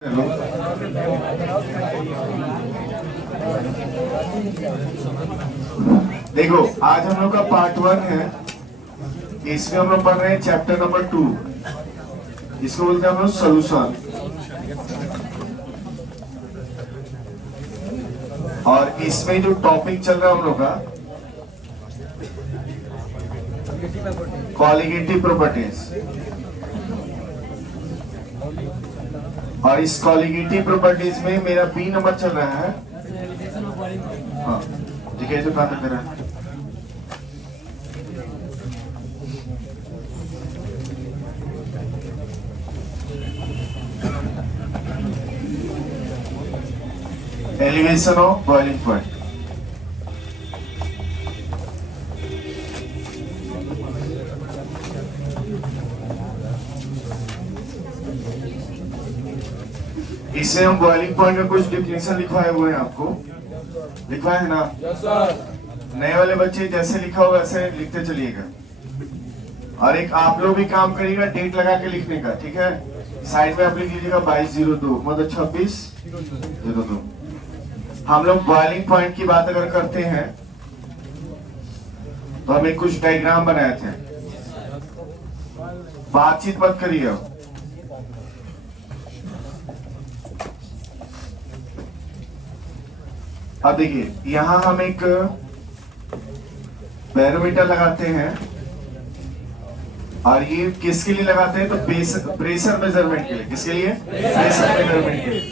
देखो, आज हम लोग का पार्ट 1 है। इसमें हम लोग पढ़ रहे हैं चैप्टर नंबर 2। इसको बोलते हैं हम लोग सोल्यूशन। और इसमें जो टॉपिक चल रहा है हम लोग का कॉलिगेटिव प्रॉपर्टीज। और इस कॉलिगेटिव प्रॉपर्टीज में मेरा बी नंबर चल रहा है। हाँ, देखिए तो कहां तक कर रहा है। Elevation of boiling point. इससे हम बॉइलिंग पॉइंट का कुछ डिफिनेशन लिखवाए हुए हैं, आपको लिखवाए है ना? नए वाले बच्चे जैसे लिखा हुआ वैसे लिखते चलिएगा। और एक आप लोग भी काम करिएगा डेट लगा के लिखने का, ठीक है? साइड में आप लिख लीजिएगा 22/02 मतलब 26/02। हम लोग बॉइलिंग पॉइंट की बात अगर करते हैं तो हमें कुछ डायग्राम बनाए थे। बातचीत मत करिए। अब देखिए, यहां हम एक बैरोमीटर लगाते हैं। और ये किसके लिए लगाते हैं? तो प्रेशर मेजरमेंट के लिए। किसके लिए? प्रेशर मेजरमेंट के लिए।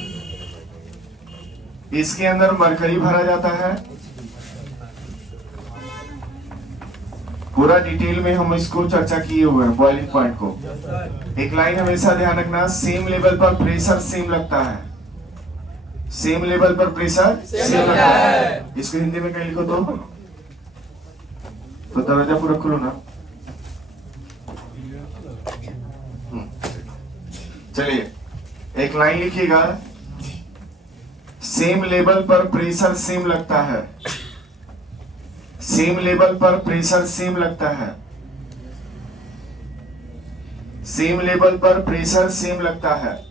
इसके अंदर मरकरी भरा जाता है। पूरा डिटेल में हम इसको चर्चा किए हुए हैं बॉइलिंग पॉइंट को। एक लाइन हमेशा ध्यान रखना, सेम लेवल पर प्रेशर सेम लगता है। सेम लेवल पर प्रेशर सेम लगता है। इसको हिंदी में कहीं लिखो तो दरवाजा पूरा खोलो ना। चलिए, एक लाइन लिखिएगा, सेम लेवल पर प्रेशर सेम लगता है। सेम लेवल पर प्रेशर सेम लगता है। सेम लेवल पर प्रेशर सेम लगता है।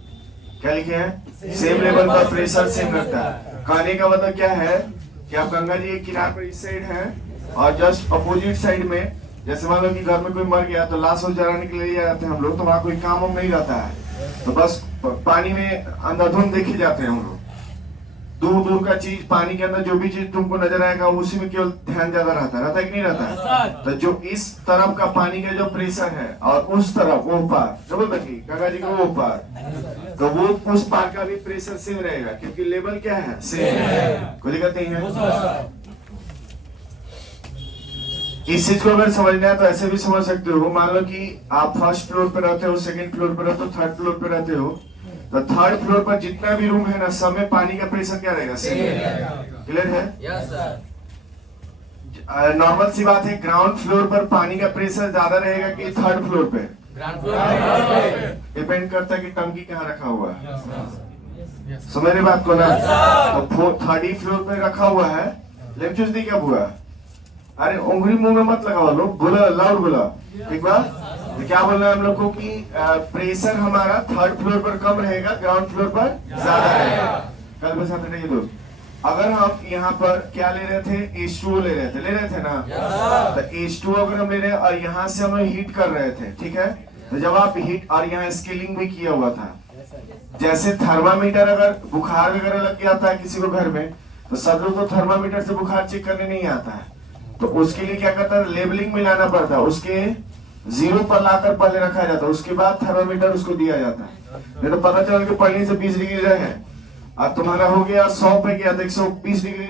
क्या लिखे हैं? सेम लेवल पर प्रेशर सेम लगता है। कहने का मतलब क्या है कि आप गंगा जी के किनारे पर इस साइड है और जस्ट अपोजिट साइड में, जैसे मान लो कि घर में कोई मर गया तो लाश जलाने के लिए जाते हैं हम लोग, तो वहां कोई काम हम नहीं रहता है, तो बस पानी में अंधाधुंध देखे जाते हैं हम लोग। दूर दूर का चीज, पानी के अंदर जो भी चीज तुमको नजर आएगा उसी में केवल ध्यान ज्यादा रहता है कि नहीं रहता है? तो जो इस तरफ का पानी का जो प्रेशर है और उस तरफ वो पार, डबल बची गंगा जी का वो पार, तो वो उस पार का भी प्रेशर सेम रहेगा क्योंकि लेवल क्या है? सेम है। कोई दिक्कत नहीं है। इस चीज को अगर समझना है तो ऐसे भी समझ सकते हो। मान लो कि आप फर्स्ट फ्लोर पे रहते हो, सेकंड फ्लोर पे रहते हो, थर्ड फ्लोर पे रहते हो, तो थर्ड फ्लोर पर जितना भी रूम है ना, सब में पानी का प्रेशर क्या रहेगा? सेम रहेगा। क्लियर है? Yes sir. नॉर्मल सी बात है, ग्राउंड फ्लोर पर पानी का प्रेशर ज्यादा रहेगा कि थर्ड फ्लोर पे? Ground floor. डिपेंड करता है कि टंकी कहाँ रखा हुआ है। समझ रहे बात को ना? तो थर्ड फ्लोर पे रखा हुआ है। लेफ्ट दी क्या हुआ? अरे उंगली मुंह में मत लगाओ, लोग बोला, लाउड बोला। ठीक बात? तो क्या बोलना है हम लोग को कि प्रेशर हमारा थर्ड फ्लोर पर कम रहेगा, ग्राउंड फ्लोर पर ज्यादा रहेगा। कल बस आते रहिए दोस्त। अगर हम यहाँ पर क्या ले रहे थे? H2O ले रहे थे ना? तो H2O अगर हम ले रहे हैं और यहाँ से हम हीट कर रहे थे, ठीक है? तो जब आप हीट, और यहाँ स्केलिंग भी किया हुआ था, जैसे थर्मामीटर अगर बुखार वगैरह लग गया था किसी को घर में, तो सब लोग को थर्मामीटर से बुखार चेक करने नहीं आता है, तो उसके लिए क्या करता है? लेबलिंग में लाना पड़ता है। उसके 0 पर लाकर पहले रखा जाता है, उसके बाद थर्मामीटर उसको दिया जाता है। नहीं तो पता चला कि पढ़ने से 20 डिग्री रहे, अब तुम्हारा हो गया 100 पे गया तो 120 डिग्री,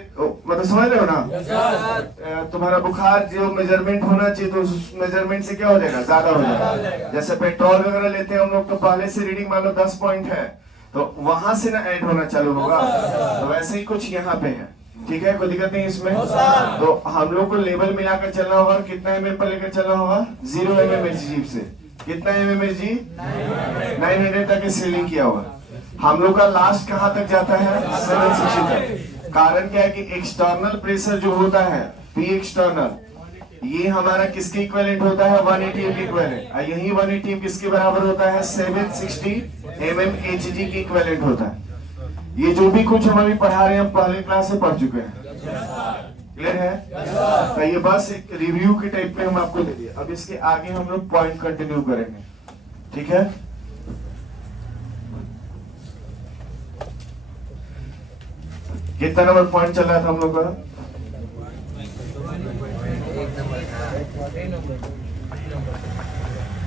मतलब समझ रहे हो ना? तुम्हारा बुखार जो मेजरमेंट होना चाहिए तो उस मेजरमेंट से क्या हो जाएगा? ज्यादा हो जाएगा। जैसे पेट्रोल वगैरह लेते हैं हम लोग, तो पहले से रीडिंग मान लो 10 पॉइंट है, तो वहां से ना ऐड होना चालू होगा। तो वैसे ही कुछ यहाँ पे है, ठीक है? कोई दिक्कत नहीं इसमें। तो हम लोग को लेवल मिलाकर चलना होगा। कितना mm पर लेकर चलना होगा? 0 mm जीप से। कितना mm जी? 900 तक सीलिंग किया हुआ। हम लोग का लास्ट कहां तक जाता है? 760 तक। कारण क्या है कि एक्सटर्नल प्रेशर जो होता है, पी एक्सटर्नल, ये हमारा किसके इक्विवेलेंट होता है 180 के इक्विवेलेंट। यही 180 किसके बराबर होता है 760 mmHg की इक्विवेलेंट होता है। ये जो भी कुछ हम अभी पढ़ा रहे हैं हम पहले क्लास से पढ़ चुके हैं। क्लियर है? तो ये बस एक रिव्यू के टाइप में हम आपको दे दिए। अब इसके आगे हम लोग पॉइंट कंटिन्यू करेंगे। ठीक है? कितना नंबर पॉइंट चल रहा था हम लोग का?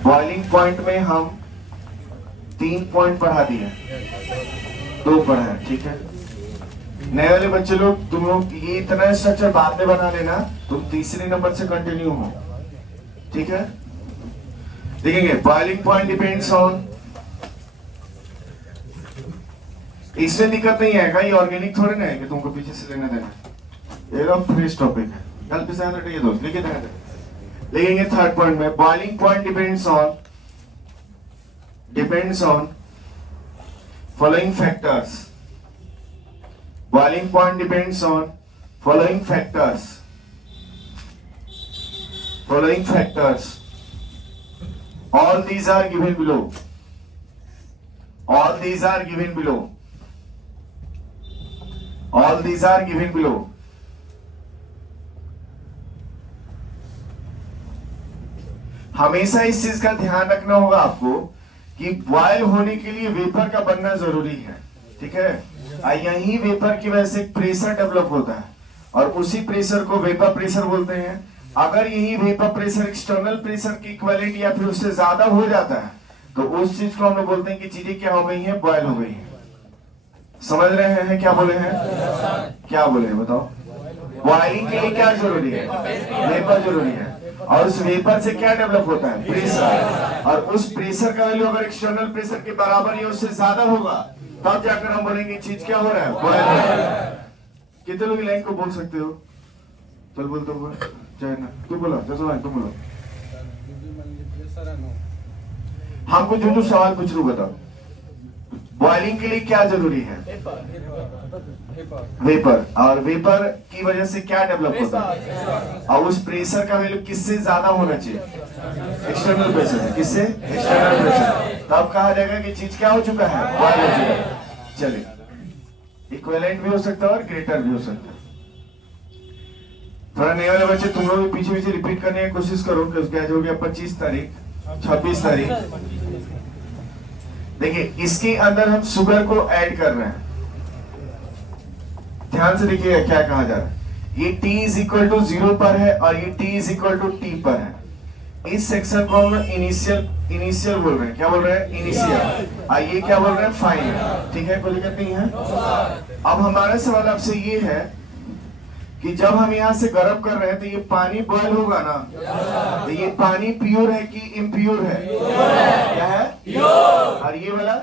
बॉइलिंग पॉइंट में हम 3 पॉइंट पढ़ा दिए, 2 पढ़ा है। ठीक है? नए वाले बच्चे लोग, तुम लोग ये इतना स्ट्रक्चर बाद में बना लेना, तुम तीसरे नंबर से कंटिन्यू हो। ठीक है? देखेंगे बॉइलिंग पॉइंट डिपेंड्स ऑन, इसमें दिक्कत नहीं आएगा, ये ऑर्गेनिक थोड़े ना है कि तुमको पीछे से लेना देना। एकदम फ्रेश टॉपिक है, कल पे से हटिए दोस्त, लिखे देना। लिखेंगे थर्ड पॉइंट में boiling point depends on following factors. Boiling point depends on following factors. Following factors. All these are given below. All these are given below. All these are given below. हमेशा इस चीज का ध्यान रखना होगा आपको कि बॉयल होने के लिए वेपर का बनना जरूरी है। ठीक है? यही वेपर की वजह से प्रेशर डेवलप होता है और उसी प्रेशर को वेपर प्रेशर बोलते हैं। अगर यही वेपर प्रेशर एक्सटर्नल प्रेशर की इक्विवेलेंट या फिर उससे ज्यादा हो जाता है तो उस चीज को हम लोग बोलते हैं कि चीजें क्या हो गई हैं, बॉयल हो गई हैं। समझ रहे हैं क्या बोले हैं? क्या बोले हैं बताओ? बॉइलिंग के लिए क्या जरूरी है? वेपर जरूरी है और उस वेपर से क्या डेवलप होता है? प्रेशर। और उस प्रेशर का वैल्यू अगर एक्सटर्नल प्रेशर के बराबर या उससे ज्यादा होगा तब जाकर हम बोलेंगे चीज क्या हो रहा है, बॉयल हो रहा है। कितने लोग लाइन को बोल सकते हो? चल बोल तो बोल, चाहे ना तू बोला, जैसा तुम बोलो। हमको जो सवाल पूछ लो बताओ। बॉइलिंग के लिए क्या जरूरी है? वेपर। और वेपर की वजह से क्या डेवलप होता है? और उस प्रेशर का वैल्यू किससे ज्यादा होना चाहिए? External pressure. किससे? External pressure. तब कहा जाएगा कि चीज क्या हो चुका है, बॉयल हो चुका है। चलिए, इक्विवेलेंट भी हो सकता है और ग्रेटर भी हो सकता है। थोड़ा नए वाले बच्चे तुम लोग पीछे पीछे रिपीट करने की कोशिश करो कि उसके आज हो गया 25 तारीख, 26 तारीख। देखिए इसके अंदर हम शुगर को ऐड कर रहे हैं। ध्यान से देखिएगा क्या कहा जा रहा है। ये t इज इक्वल टू 0 पर है और ये t is equal to t पर है। इस सेक्शन को हम इनिशियल बोल रहे हैं। क्या बोल रहे हैं? इनिशियल। ये क्या बोल रहे हैं? फाइनल। ठीक है, कोई दिक्कत नहीं है। अब हमारा सवाल आपसे ये है कि जब हम यहाँ से गर्म कर रहे हैं तो ये पानी बॉयल होगा ना, तो ये पानी प्योर है कि इम्प्योर है? क्या है? प्योर। और ये वाला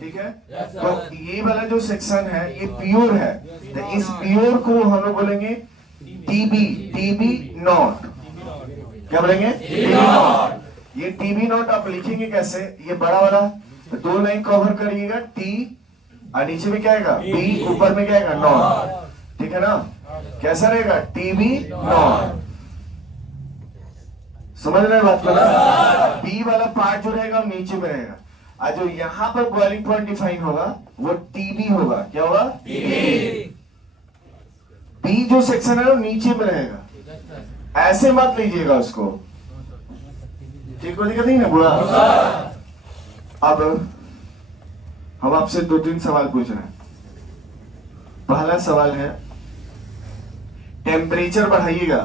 ठीक है। तो ये वाला जो सेक्शन है ये प्योर है, तो इस प्योर को हम लोग बोलेंगे टीबी नॉट। क्या बोलेंगे? TB naught. ये टीबी नॉट आप लिखेंगे कैसे? ये बड़ा वाला 2 लाइन कवर करिएगा, टी और नीचे में क्या आएगा? बी, ऊपर में क्या आएगा? नॉट। ठीक है ना? कैसा रहेगा? TB naught. समझ रहे बात को? बी वाला पार्ट जो रहेगा वो नीचे में रहेगा और जो यहां पर बॉइलिंग पॉइंट डिफाइन होगा वो टीबी होगा। क्या होगा? टीबी। बी जो सेक्शन है वो नीचे में रहेगा, ऐसे मत लीजिएगा उसको। ठीक हो? दिक्कत नहीं ना बुरा? अब हम आपसे 2-3 सवाल पूछ रहे हैं। पहला सवाल है, टेम्परेचर बढ़ाइएगा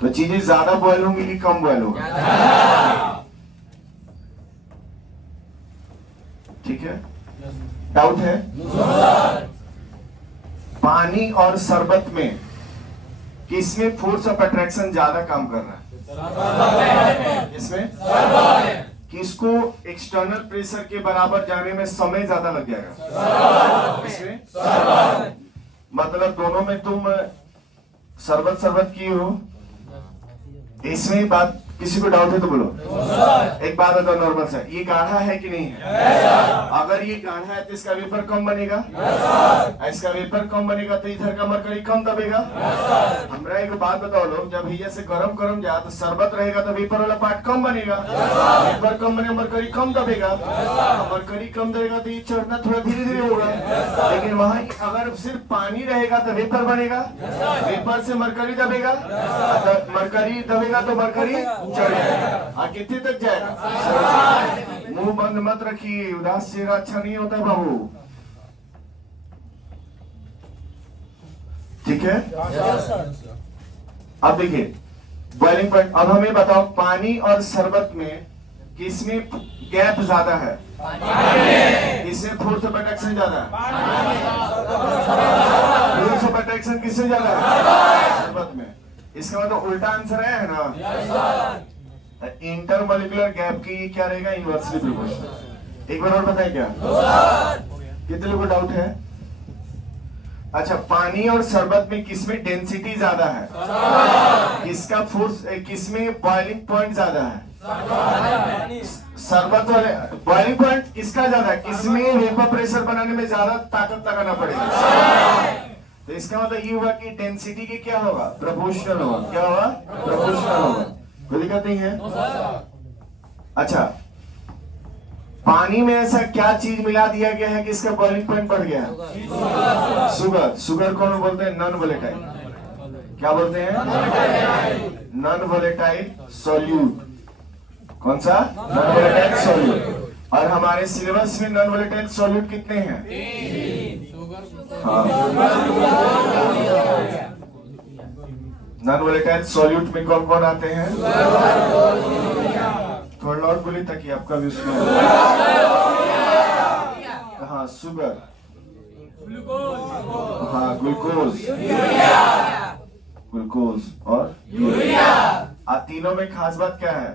तो चीजें ज्यादा बॉयल होंगी कि कम बॉयल होगा? ठीक है, डाउट है? पानी और शरबत में किसमें फोर्स ऑफ अट्रैक्शन ज्यादा काम कर रहा है? इसमें किसको एक्सटर्नल प्रेशर के बराबर जाने में समय ज्यादा लग जाएगा? इसमें मतलब दोनों में तुम शरबत किए हो, इसमें बात किसी को डाउट है तो बोलो। एक बात बताओ नॉर्मल सा, ये गाढ़ा है कि नहीं है? अगर ये गाढ़ा है तो इसका वेपर कम बनेगा, इसका वेपर कम बनेगा तो इधर का मरकरी कम दबेगा। हमरा एक बात बताओ लोग, जब भैया से गरम गरम जा तो शरबत रहेगा तो वेपर वाला पार्ट कम बनेगा, वेपर कम बनेगा मरकरी कम दबेगा, मरकरी कम दबेगा तो ये चढ़ना थोड़ा धीरे धीरे होगा। लेकिन वहाँ अगर सिर्फ पानी रहेगा तो वेपर बनेगा, वेपर से मरकरी दबेगा, मरकरी दबेगा तो मरकरी चढ़ जाएगा। कितने तक जाएगा? मुंह बंद मत रखिए, उदास चेहरा अच्छा नहीं होता बाबू, ठीक है? अब देखिए बॉइलिंग पॉइंट। अब हमें बताओ पानी और शरबत में किसमें गैप ज्यादा है? किसमें फोर्स ऑफ अट्रैक्शन ज्यादा है? फोर्स ऑफ अट्रैक्शन किससे ज्यादा है? शरबत में। इसका मतलब उल्टा आंसर है ना? इंटरमोलिकुलर गैप की क्या रहेगा? Inversely proportional. एक बार और बताएं क्या? कितने लोगों को डाउट है? अच्छा, पानी और शरबत में किसमें डेंसिटी ज्यादा है? किसका फोर्स, किसमें बॉइलिंग पॉइंट ज्यादा है? शरबत वाले बॉइलिंग पॉइंट किसका ज्यादा है? किसमें वेपर प्रेशर बनाने में ज्यादा ताकत लगाना पड़ेगा। तो इसका मतलब ये हुआ कि डेंसिटी की क्या होगा? प्रोपोर्शनल होगा। क्या होगा? प्रोपोर्शनल होगा। कोई दिक्कत नहीं है? अच्छा, पानी में ऐसा क्या चीज मिला दिया गया है कि इसका बॉइलिंग पॉइंट बढ़ गया है? शुगर। शुगर कौन बोलते हैं? Non volatile. क्या बोलते हैं? Non volatile solute. कौन सा? Non volatile solute. और हमारे सिलेबस में नॉन वोलेटाइल सॉल्यूट कितने हैं? हाँ, नॉन वोलेटाइल सॉल्यूट में कौन कौन आते हैं? थोड़ा और बोली ताकि आपका भी उसमें। हाँ, शुगर, हाँ, ग्लूकोज, ग्लूकोज और यूरिया। तीनों में खास बात क्या है?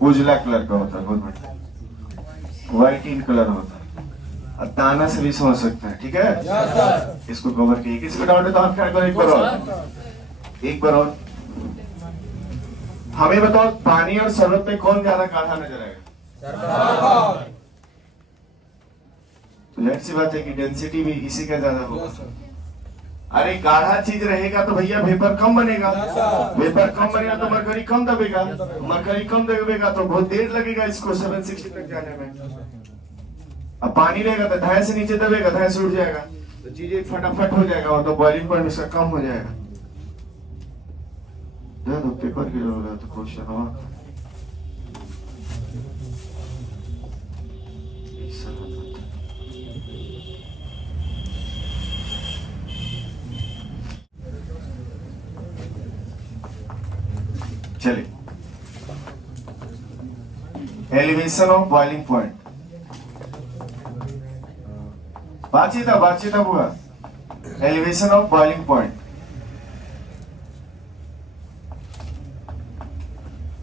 उजला कलर का होता है, बहुत बढ़िया, व्हाइट इन कलर होता है। दाना से भी समझ सकते हैं, ठीक है? इसको कवर किए। किसी को डाउट है तो हाथ खड़ा करो। एक बार और, एक बार और। हमें बताओ पानी और शरबत में कौन ज्यादा गाढ़ा नजर आएगा? तो जाहिर सी बात है कि डेंसिटी भी इसी का ज्यादा होगा। अरे गाढ़ा चीज रहेगा तो भैया वेपर कम बनेगा, वेपर कम बनेगा तो मरकरी कम दबेगा, मरकरी कम दबेगा तो बहुत देर लगेगा इसको 760 तक जाने में। अब पानी रहेगा तो धाए से नीचे दबेगा, धाए से उठ जाएगा, तो चीजें फटाफट हो जाएगा और तो बॉइलिंग पॉइंट उसका कम हो जाएगा। दे दो पेपर की जरूरत है, क्वेश्चन हो। चलिए, एलिवेशन ऑफ बॉइलिंग पॉइंट। बातचीत हुआ। एलिवेशन ऑफ बॉइलिंग पॉइंट,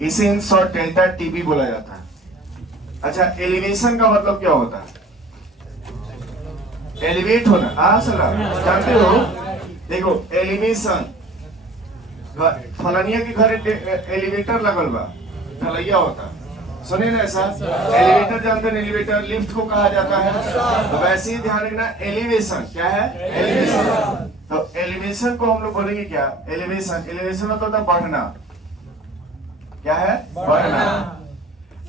इसे इन शॉर्ट डेल्टा टीबी बोला जाता है। अच्छा, एलिवेशन का मतलब क्या होता है? एलिवेट होना। सला जानते हो? देखो, एलिवेशन, फलानिया के घर एलिवेटर लगल बा, ढलैया होता। सुनिए ना, ऐसा एलिवेटर जानते हैं? एलिवेटर लिफ्ट को कहा जाता है। तो वैसे ही ध्यान रखना, एलिवेशन क्या है? एलिवेशन। तो एलिवेशन को हम लोग बोलेंगे क्या? एलिवेशन। एलिवेशन मतलब होता है बढ़ना। क्या है? बढ़ना।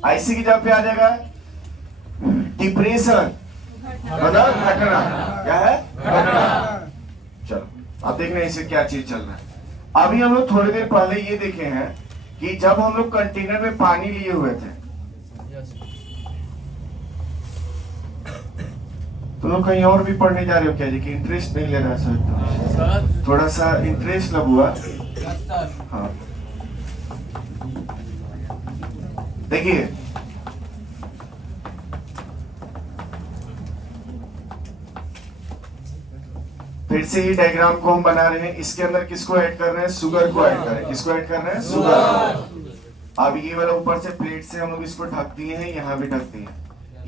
ऐसी की जब पे आ जाएगा डिप्रेशन, मतलब घटना। क्या है? घटना। चलो अब देखना इसे क्या चीज चल रहा है। अभी हम लोग थोड़ी देर पहले ये देखे हैं कि जब हम लोग कंटेनर में पानी लिए हुए थे, तो लोग कहीं और भी पढ़ने जा रहे हो क्या जी? कि इंटरेस्ट नहीं ले रहा सर? थोड़ा सा इंटरेस्ट लब हुआ। हाँ, देखिए फिर से ही डायग्राम को हम बना रहे हैं। इसके अंदर किसको ऐड कर रहे हैं? शुगर को ऐड कर रहे हैं। किसको ऐड कर रहे हैं? शुगर। अब ये वाला ऊपर से प्लेट से हम लोग इसको ढक दिए हैं, यहाँ भी ढक दिए हैं।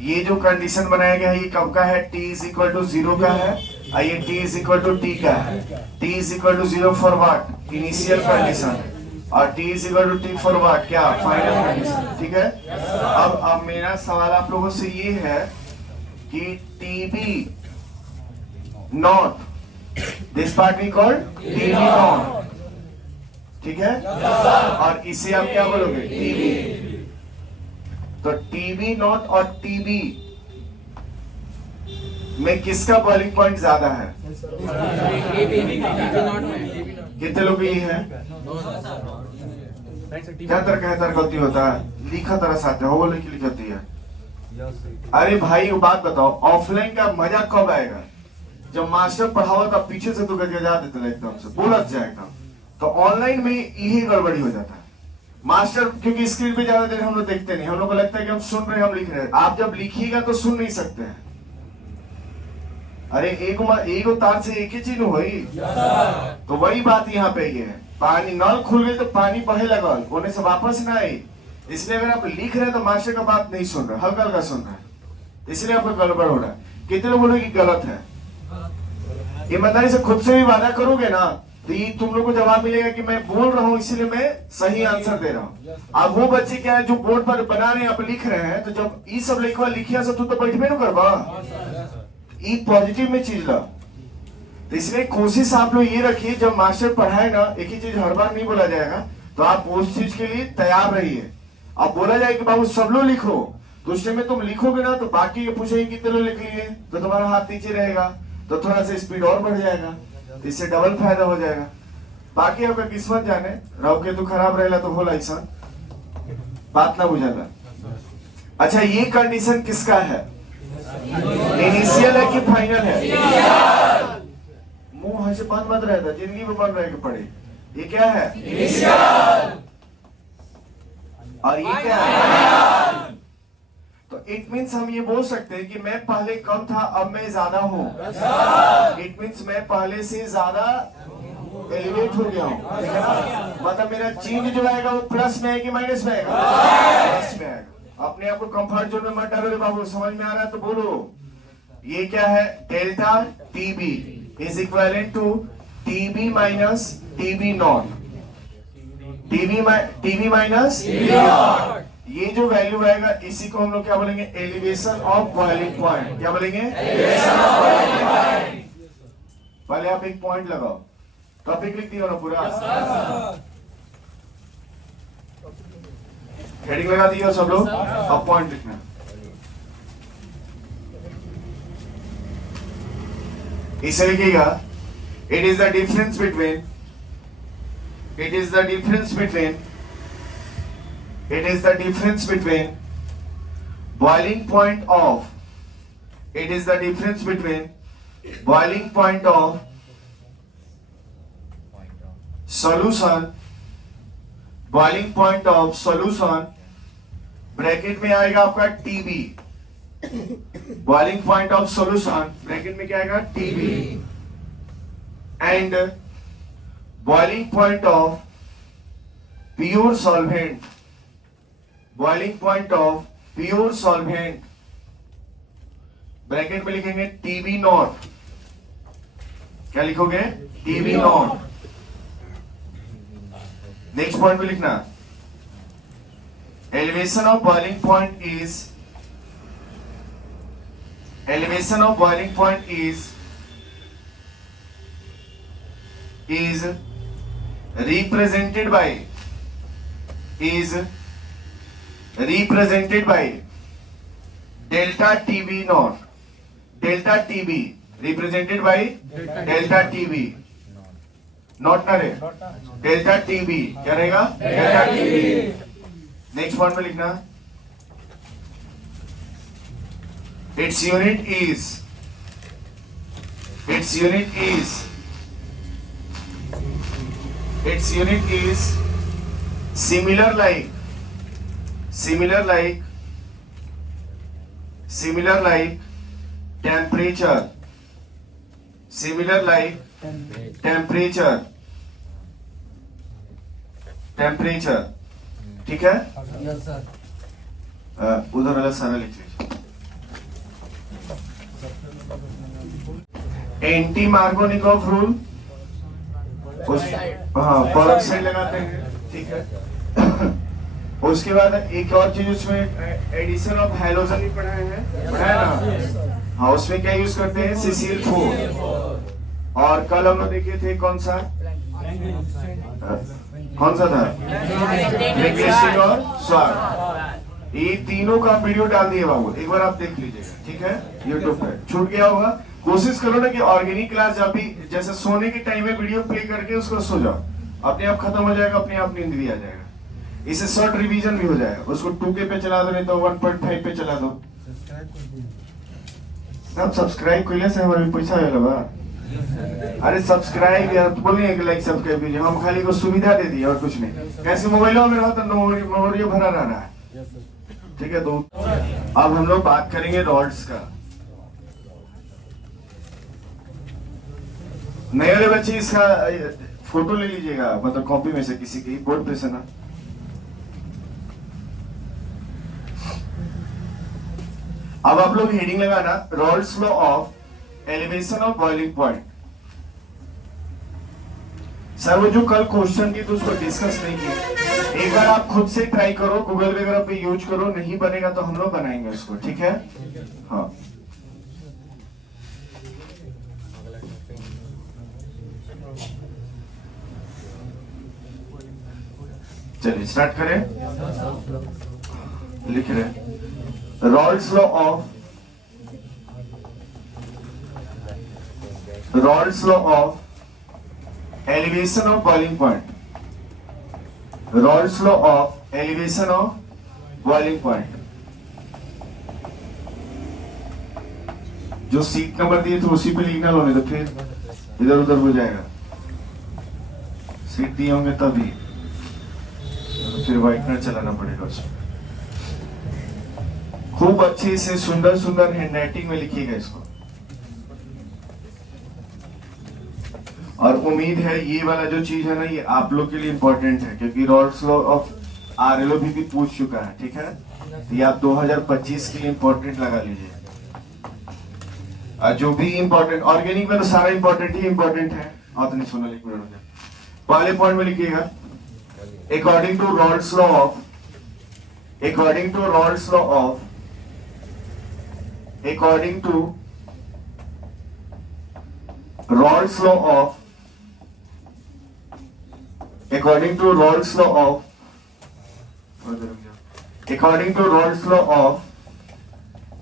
ये जो कंडीशन बनाया गया है ये कब का है? t इज इक्वल टू 0 का है। ये t is equal to t का है। t is equal to 0 for what? Initial condition. और T is equal to T for what, क्या फाइनल कंडीशन, ठीक है। अब मेरा सवाल आप लोगों से ये है कि TB naught, this part we call TB naught, ठीक है। और इसे आप क्या बोलोगे, TB। तो TB नॉट और TB में किसका बॉइलिंग पॉइंट ज्यादा है? कितने लोग ये है? क्या तर्क है, तर्क गलती होता है, लिखा तरह साथ हो बोले की लिखती है। अरे भाई वो बात बताओ, ऑफलाइन का मजा कब आएगा? जब मास्टर पढ़ाओ तब पीछे से तो गजा देते एकदम से बोलत जाएगा। तो ऑनलाइन में यही गड़बड़ी हो जाता है। मास्टर क्योंकि स्क्रीन पे ज्यादा देर हम लोग देखते नहीं, हम लोग को लगता है कि हम सुन रहे हैं, हम लिख रहे हैं। आप जब लिखिएगा तो सुन नहीं सकते हैं। अरे एक तार से एक ही चीज हुई। तो वही बात यहाँ पे ये है, पानी नल खुल गई तो पानी बहे लगल, होने से वापस ना आई। इसलिए अगर आप लिख रहे हैं तो मास्टर का बात नहीं सुन रहे, हल्का हल्का सुन रहे हैं, इसलिए आपको गड़बड़ हो रहा है। कितने लोग बोले कि गलत है? ईमानदारी से खुद से भी वादा करोगे ना तो ये तुम लोग को जवाब मिलेगा कि मैं बोल रहा हूँ इसलिए मैं सही आंसर दे रहा हूँ। अब वो बच्चे क्या है जो बोर्ड पर बना रहे हैं, आप लिख रहे हैं, तो जब ये सब लिखवा लिखिया सब तो बैठबे न करबा, ये पॉजिटिव में चीज ला। तो इसलिए कोशिश आप लोग ये रखिए, जब मास्टर पढ़ाए ना एक ही चीज हर बार नहीं बोला जाएगा, तो आप उस चीज के लिए तैयार रहिए। अब बोला जाए कि बाबू सब लोग लिखो, तो उस में तुम लिखोगे ना तो बाकी ये पूछेंगे कितने लोग लिख लिए, तो तुम्हारा हाथ नीचे रहेगा, तो थोड़ा सा स्पीड और बढ़ जाएगा, तो इससे डबल फायदा हो जाएगा। बाकी आपका किस्मत जाने, राव के तो खराब रहेला तो होला ऐसा बात ना बुझाला। अच्छा ये कंडीशन किसका है, इनिशियल है कि फाइनल है? मुंह ऐसे बंद मत रहता, जिंदगी में बंद रहे के पड़े। ये क्या है, इनिशियल, और ये क्या है? तो इट मीन्स हम ये बोल सकते हैं कि मैं पहले कम था अब मैं ज्यादा हूँ। इट मीन्स मैं पहले से ज्यादा एलिवेट हो गया हूँ। मतलब मेरा चेंज जो आएगा वो प्लस में है कि माइनस में आएगा? प्लस में आएगा। अपने आप को कंफर्ट जोन में मत डालो बाबू, समझ में आ रहा है तो बोलो। ये क्या है, delta TB is equal to TB minus TB naught, TB minus TB naught. ये जो वैल्यू आएगा इसी को हम लोग क्या बोलेंगे, एलिवेशन ऑफ बॉइलिंग पॉइंट। क्या बोलेंगे, एलिवेशन ऑफ बॉइलिंग पॉइंट। पहले आप एक पॉइंट लगाओ, टॉपिक लिख दिया ना पूरा, हेडिंग लगा दिया सब लोग, अब पॉइंट लिखना। इसे लिखिएगा, it is the difference between, it is the difference between boiling point of, it is the difference between boiling point of solution, boiling point of solution, bracket में आएगा आपका TB, boiling point of solution bracket में क्या आएगा, TB, and boiling point of pure solvent, boiling point of pure solvent bracket में लिखेंगे TB not. क्या लिखोगे, TB नॉट। नेक्स्ट पॉइंट में लिखना, elevation of boiling point is, elevation of boiling point is represented by, is represented by delta TB naught, delta TB represented by delta TB not ना रे, delta TB क्या रहेगा, delta TB। Next point में लिखना, its unit is, its unit is, its unit is similar like, similar like, similar like temperature, similar like temperature, temperature, ठीक है? Yes sir. उधर वाला सारा लिख लीजिए। एंटी मार्कोनिकोव रूल, हाँ, पेरोक्साइड लगाते हैं। ठीक है। उसके बाद एक और चीज उसमें एडिशन ऑफ हैलोजन भी पढ़ाए हैं, पढ़ाया ना। हाँ, उसमें क्या यूज करते हैं, सिसिल 4। और कल हम लोग देखे थे कौन सा था, लिंग्विस्टिक और स्वाद। ये तीनों का वीडियो डाल दिए बाबू, एक बार आप देख लीजिएगा, ठीक है, यूट्यूब पे छूट गया होगा। कोशिश करो ना कि ऑर्गेनिक क्लास जब भी जैसे सोने के टाइम में वीडियो प्ले करके उसको सो जाओ, अपने आप खत्म हो जाएगा, अपने आप नींद भी आ जाएगा। इसे शॉर्ट रिवीजन भी हो जाएगा। उसको 2K पे चला दो, नहीं तो 1.5 पे चला दो। अब सब्सक्राइब कर से हमारे पैसा होगा। अरे सब्सक्राइब यार बोलिए कि लाइक सब्सक्राइब कीजिए, हम खाली को सुविधा दे दी और कुछ नहीं। कैसे मोबाइलों में रहो तो मेमोरी भरा रहा है, ठीक है। तो अब हम लोग बात करेंगे रॉड्स का। नए वाले बच्चे इसका फोटो ले लीजिएगा, मतलब कॉपी में से किसी की, बोर्ड पे से ना। अब आप लोग हेडिंग लगाना, Rawls law of elevation of boiling point. Sir वो जो कल क्वेश्चन की तो उसको डिस्कस नहीं किया, एक बार आप खुद से ट्राई करो, गूगल वगैरह पे यूज करो, नहीं बनेगा तो हम लोग बनाएंगे उसको, ठीक है। हाँ चलिए स्टार्ट करें। लिख रहे Rawls law of elevation of boiling point. Rawls law of elevation of boiling point. जो सीट नंबर दिए थे उसी पे लिखना लो, नहीं तो फिर इधर उधर हो जाएगा। सीट दिए होंगे तभी, फिर व्हाइटनर चलाना पड़ेगा उसमें। खूब अच्छे से सुंदर सुंदर हैंडराइटिंग में लिखिएगा इसको। और उम्मीद है ये वाला जो चीज है ना, ये आप लोग के लिए इंपॉर्टेंट है, क्योंकि रॉल्स लॉ ऑफ आरएलओ भी पूछ चुका है, ठीक है। ये आप 2025 के लिए इंपॉर्टेंट लगा लीजिए। और जो भी इंपॉर्टेंट, ऑर्गेनिक में तो सारा इंपॉर्टेंट ही इंपॉर्टेंट है। और तो नहीं सुना, लिख पहले पॉइंट में लिखिएगा, according to Raoult's law of according to Raoult's law of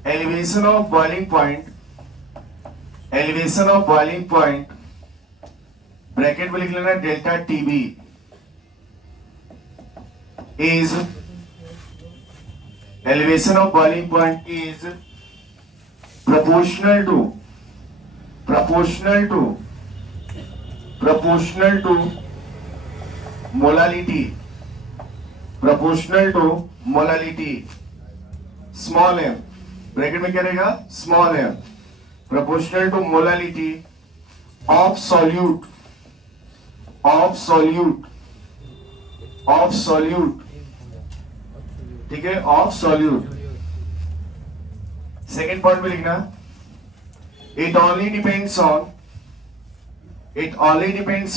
elevation of boiling point bracket में लिख लेना delta TB is elevation of boiling point is proportional to molality small m, bracket में क्या रहेगा small m, proportional to molality of solute ठीक है, of solute. Second point में लिखना, it only depends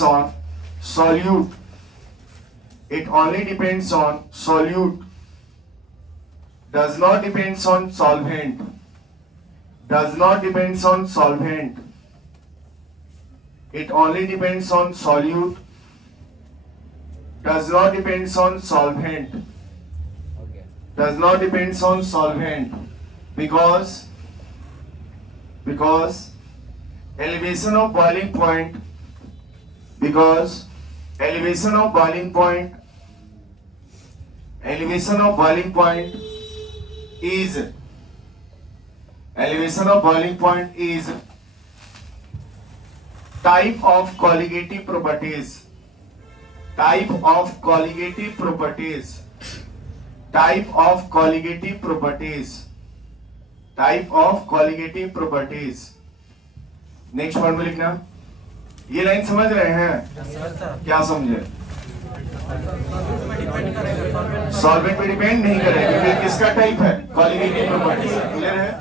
on solute does not depends on solvent it only depends on solute, does not depends on solvent because elevation of boiling point is type of colligative properties next point में लिखना, ये line समझ रहे हैं? क्या समझे? Solvent पे depend नहीं करेगा, क्योंकि किसका टाइप है, कॉलिगेटिव प्रॉपर्टीज। क्लियर है?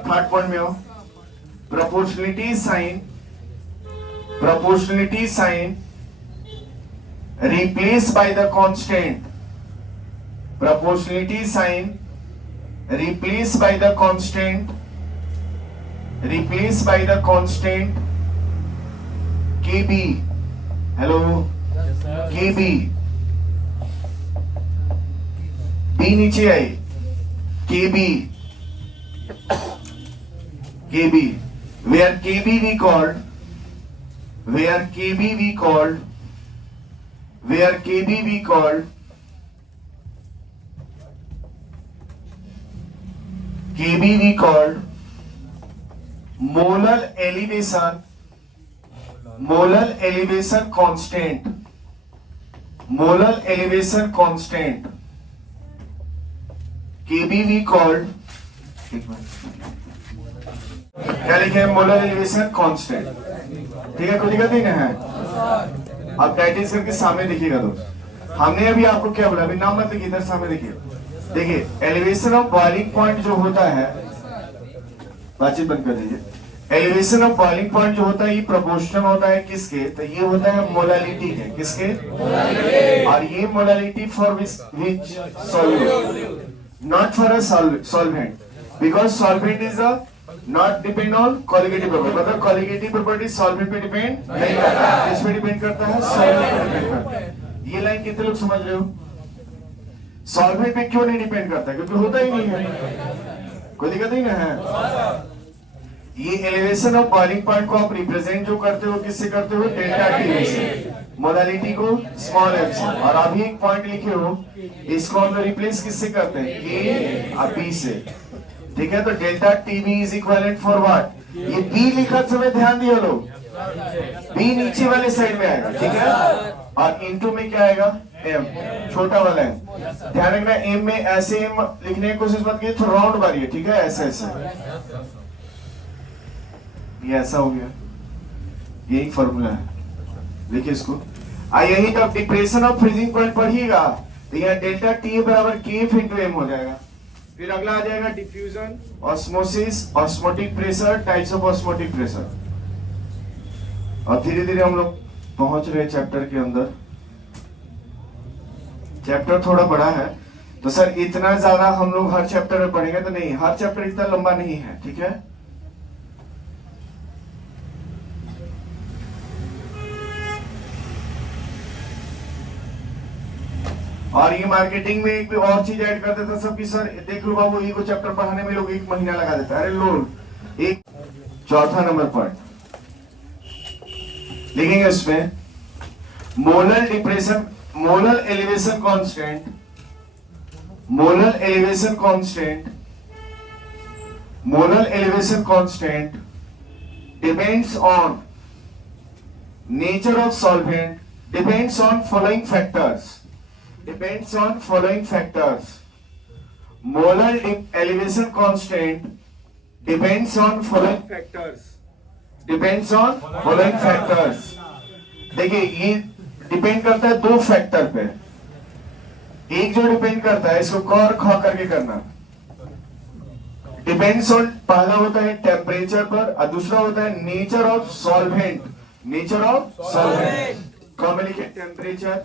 थर्ड पॉइंट में हो, proportionality sign replaced by the constant. Proportionality sign replaced by the constant, replaced by the constant KB. Hello, KB. B नीचे आई, KB, KB, where KB we called, where KB we called, where KB we called, KB we called molar elevation, molar elevation constant, molar elevation constant, KB we called, क्या लिखे हैं, molar elevation constant, ठीक है, कोई दिक्कत नहीं है। अब टाइटिल्स करके सामने देखिएगा दोस्त, हमने अभी आपको क्या बोला, अभी नाम मत लिखिए, इधर सामने देखिए, देखिए एलिवेशन ऑफ बॉइलिंग पॉइंट जो होता है, बातचीत बंद कर दीजिए। एलिवेशन ऑफ बॉइलिंग पॉइंट जो होता है ये प्रोपोर्शनल होता है किसके, तो ये होता है मोलालिटी के, किसके, और ये molality for which solute, not for a solvent, because solvent is a not depend on colligative property, मतलब कॉलिगेटिव प्रॉपर्टी सॉल्वेंट पे डिपेंड नहीं करता है, किस पे डिपेंड करता है, सॉल्वेंट पे डिपेंड करता है। ये लाइन कितने लोग समझ रहे हो, सॉल्वेंट पे क्यों नहीं डिपेंड करता, क्योंकि होता ही नहीं है, कोई दिक्कत नहीं है। ये एलिवेशन ऑफ बॉइलिंग पॉइंट को आप रिप्रेजेंट जो करते हो किससे करते हो, डेल्टा टी से, मोडालिटी को स्मॉल एफ से, और अभी एक पॉइंट लिखे हो, इसको हम रिप्लेस किससे करते हैं, ए और बी से, ठीक है। तो delta TB is equivalent for what, ये बी लिखा समय ध्यान दिया लोग, बी नीचे वाले साइड में आएगा, ठीक है, और इनटू में क्या आएगा, एम, छोटा वाला एम, ध्यान रखना एम में ऐसे एम लिखने की कोशिश मत कीजिए, तो राउंड मारिए, ठीक है, ऐसे ऐसे, ये ऐसा हो गया, यही फॉर्मूला है, लिखिए इसको। यही तो डिप्रेशन ऑफ फ्रीजिंग पॉइंट पढ़िएगा, तो यहाँ डेल्टा टी बराबर के एफ इंटू एम हो जाएगा। फिर अगला आ जाएगा diffusion, osmosis, osmotic pressure, types of osmotic pressure, और धीरे धीरे हम लोग पहुंच रहे हैं चैप्टर के अंदर। चैप्टर थोड़ा बड़ा है, तो सर इतना ज्यादा हम लोग हर चैप्टर में पढ़ेंगे तो नहीं, हर चैप्टर इतना लंबा नहीं है, ठीक है। और ये मार्केटिंग में एक और चीज ऐड कर देता सब कि सर देख लो बाबू, ये को चैप्टर पढ़ाने में लोग 1 महीना लगा देता है, अरे लोग एक चौथा नंबर पॉइंट लिखेंगे इसमें, molar depression, molar elevation constant, molar elevation constant, molar elevation constant depends on nature of solvent, depends on following factors, depends on following factors. Molar elevation constant depends on following factors. Depends on following factors. देखिए ये depend करता है 2 factor पे, एक जो depend करता है इसको क और ख करके करना, डिपेंड्स ऑन, पहला होता है टेम्परेचर पर और दूसरा होता है nature of solvent, nature of solvent, क में लिखे टेम्परेचर,